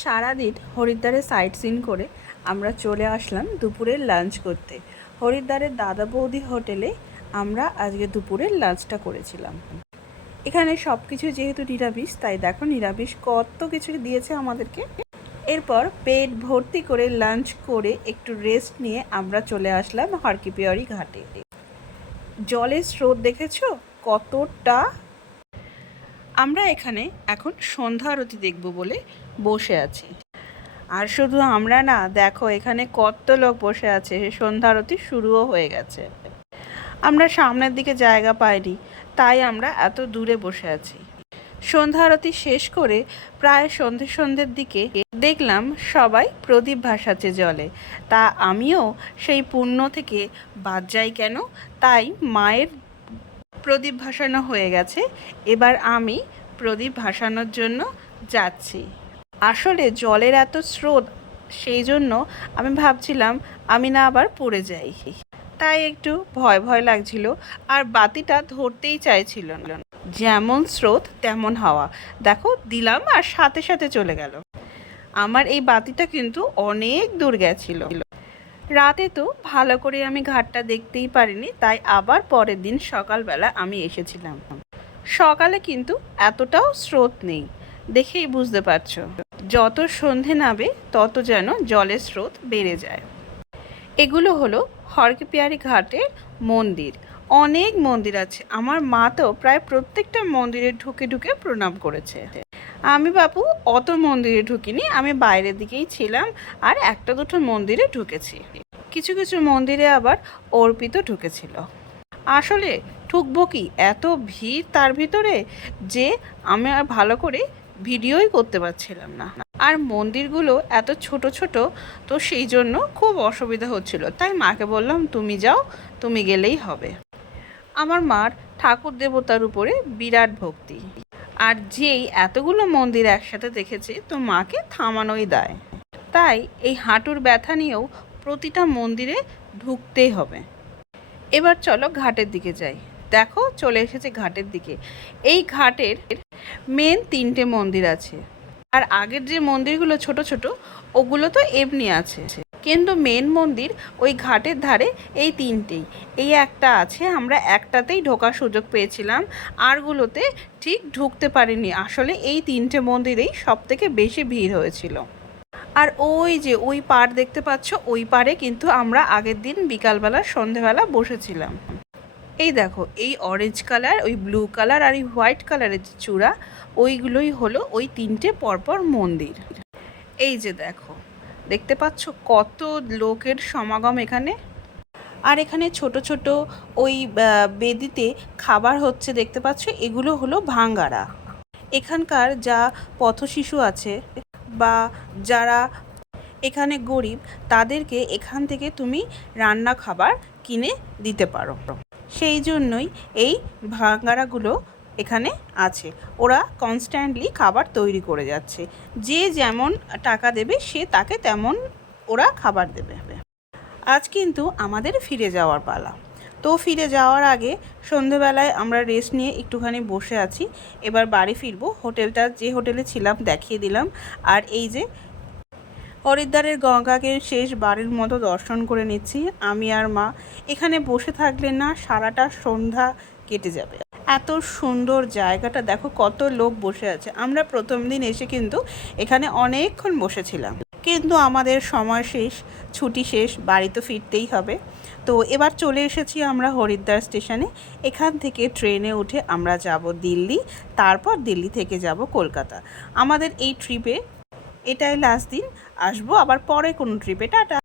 সারাদিন হরিদ্বারে site scene করে আমরা চলে আসলাম দুপুরের লাঞ্চ করতে। হরিদ্বারের দাদা বৌদি হোটেলে আমরা আজকে দুপুরের লাঞ্চটা করেছিলাম। এখানে সব কিছু যেহেতু নিরামিষ, তাই দেখো নিরামিষ কত কিছু দিয়েছে আমাদেরকে। এরপর পেট ভর্তি করে লাঞ্চ করে একটু রেস্ট নিয়ে আমরা চলে আসলাম হরকিপিয়ারি ঘাটে। জলের স্রোত দেখেছো কতটা। আমরা এখানে এখন সন্ধ্যা আরতি দেখব বলে বসে আছি। আর শুধু আমরা না, দেখো এখানে কত লোক বসে আছে, সন্ধ্যা আরতি শুরুও হয়ে গেছে। আমরা সামনের দিকে জায়গা পাইনি, তাই আমরা এত দূরে বসে আছি। সন্ধ্যা আরতি শেষ করে প্রায় সন্ধ্যের দিকে দেখলাম সবাই প্রদীপ ভাসাচ্ছে জলে। তা আমিও সেই পুণ্য থেকে বাদ যাই কেন, তাই মায়ের প্রদীপ ভাসানো হয়ে গেছে, এবার আমি প্রদীপ ভাসানোর জন্য যাচ্ছি। আসলে জলের এত স্রোত, সেই জন্য আমি ভাবছিলাম আমি না আবার পড়ে যাই, তাই একটু ভয় ভয় লাগছিল। আর বাতিটা ধরতেই চাইছিল না, যেমন স্রোত তেমন হাওয়া। দেখো দিলাম আর সাথে সাথে চলে গেল। আমার এই বাতিটা কিন্তু অনেক দূর গেছিল। রাতে তো ভালো করে আমি ঘাটটা দেখতেই পারিনি, তাই আবার পরের দিন সকালবেলা আমি এসেছিলাম। সকালে কিন্তু এতটাও স্রোত নেই, দেখেই বুঝতে পারছো। যত সন্ধে নামে তত যেন জলের স্রোত বেড়ে যায়। এগুলো হলো হরকিপিয়ারি ঘাটের মন্দির। অনেক মন্দির আছে, আমার মা তো প্রায় প্রত্যেকটা মন্দিরে ঢুকে ঢুকে প্রণাম করেছে। আমি বাপু অত মন্দিরে ঢুকিনি, আমি বাইরের দিকেই ছিলাম আর একটা দুটো মন্দিরে ঢুকেছি। কিছু কিছু মন্দিরে আবার অর্পিত ঢুকেছিল। আসলে ঢুকবো কি, এত ভিড় তার ভিতরে যে আমি আর ভালো করে ভিডিওই করতে পারছিলাম না। আর মন্দিরগুলো এত ছোট ছোট, তো সেই জন্য খুব অসুবিধা হচ্ছিল, তাই মাকে বললাম তুমি যাও, তুমি গেলেই হবে। আমার মার ঠাকুর দেবতার উপরে বিরাট ভক্তি, আর যেই এতগুলো মন্দির একসাথে দেখেছে তো মাকে থামানোই দায়। তাই এই হাঁটুর ব্যথা নিয়েও প্রতিটা মন্দিরে ঢুকতেই হবে। এবার চলো ঘাটের দিকে যাই। দেখো চলে এসেছে ঘাটের দিকে। এই ঘাটের মেন 3টে মন্দির আছে, আর আগের যে মন্দিরগুলো ছোট ছোট ওগুলো তো এমনি আছে, কিন্তু মেন মন্দির ওই ঘাটের ধারে এই 3টেই। এই একটা আছে, আমরা একটাতেই ঢোকার সুযোগ পেয়েছিলাম, আরগুলোতে ঠিক ঢুকতে পারিনি। আসলে এই 3টে মন্দিরেই সব থেকে বেশি ভিড় হয়েছিল। আর ওই যে ওই পাড় দেখতে পাচ্ছ, ওই পাড়ে কিন্তু আমরা আগের দিন বিকালবেলা সন্ধেবেলা বসেছিলাম। এই দেখো এই অরেঞ্জ কালার, ওই ব্লু কালার আর এই হোয়াইট কালারের যে চূড়া, ওইগুলোই হলো ওই 3টে পরপর মন্দির। এই যে দেখো, দেখতে পাচ্ছ কত লোকের সমাগম এখানে। আর এখানে ছোট ছোট ওই বেদিতে খাবার হচ্ছে, দেখতে পাচ্ছ এগুলো হলো ভাঙ্গারা। এখানকার যা পথশিশু আছে বা যারা এখানে গরিব, তাদেরকে এখান থেকে তুমি রান্না খাবার কিনে দিতে পারো। সেই জন্যই এই ভাঙ্গারাগুলো এখানে আছে। ওরা কনস্ট্যান্টলি খাবার তৈরি করে যাচ্ছে, যে যেমন টাকা দেবে সে তাকে তেমন ওরা খাবার দেবে। আজ কিন্তু আমাদের ফিরে যাওয়ার পালা। তো ফিরে যাওয়ার আগে সন্ধেবেলায় আমরা রেস্ট নিয়ে একটুখানি বসে আছি। এবার বাড়ি ফিরবো। হোটেলটা যে হোটেলে ছিলাম দেখিয়ে দিলাম। আর এই যে হরিদ্বারের গঙ্গাকে শেষ বাড়ির মতো দর্শন করে নিচ্ছি আমি আর মা। এখানে বসে থাকলে না সারাটা সন্ধ্যা কেটে যাবে। এত সুন্দর জায়গাটা দেখো, কত লোক বসে আছে। আমরা প্রথম দিন এসে কিন্তু এখানে অনেকক্ষণ বসেছিলাম, কিন্তু আমাদের সময় শেষ, ছুটি শেষ, বাড়ি তো ফিরতেই হবে। তো এবার চলে এসেছি আমরা হরিদ্বার স্টেশনে। এখান থেকে ট্রেনে উঠে আমরা যাব দিল্লি, তারপর দিল্লি থেকে যাব কলকাতা। আমাদের এই ট্রিপে এটাই লাস্ট দিন, আসবো আবার পরে কোনো ট্রিপে। টাটা।